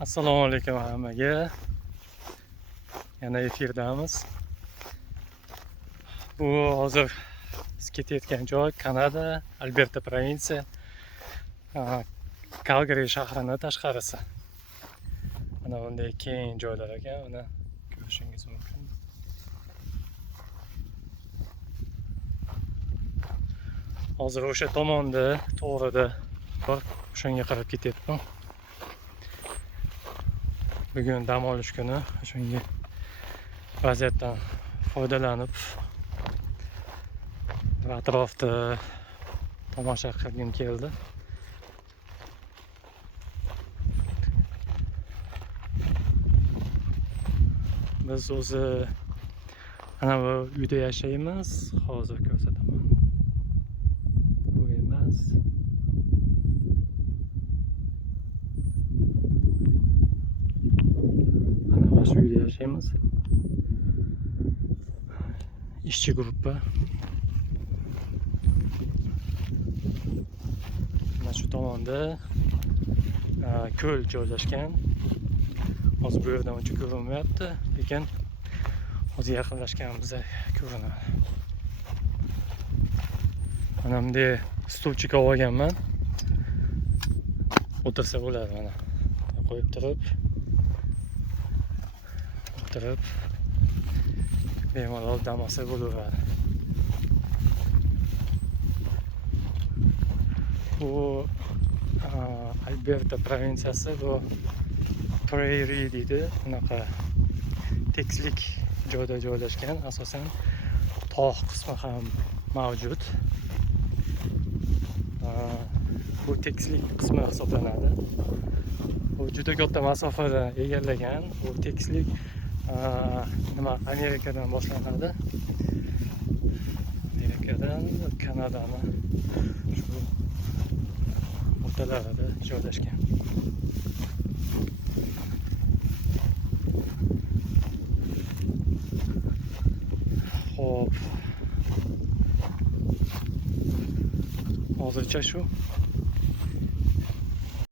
Assalomu alaykum hammaga. Yana efirdamiz. Bu hozir biz ketayotgan joy Kanada, Alberta provinsiya, Calgary shahrini tashqarisi. Mana bunday keng joylar ekan, uni ko'rishingiz mumkin. Hozir o'sha tomonda, to'g'rida bor, o'shanga qarab ketyapman. Bugun dam olish kuni, shunga vaziyatdan foydalanib atrofda tomosha qilgim keldi. Biz o'zi ana bu uyda yashaymiz. Hozir ko'rsataman. Bu emas. Ana mana shu uyda yashaymiz. İşçi gruppa. Mana shu tomonda ko'l joylashgan. Hozir bu yerdan uncha ko'rinmayapti, lekin hozir yaqinlashganimizda ko'rinadi. Mana bunday stulchik olganman. O'tirsa bo'ladi mana. Qo'yib o'tirib bemalol dam olsa bo'laveradi. Bu Alberta provinsiyasi, bu Prairie deydi. Bunaqa tekislik joyda joylashgan. Asosan tog' qismi ham mavjud. Bu tekislik qismi hisoblanadi. Bu juda katta masofadan egallagan. Bu tekislik Amerikadan boshlanadi. Amerikadan Kanadani shu o'rtalarida joylashgan. Xo'p. Hozircha shu.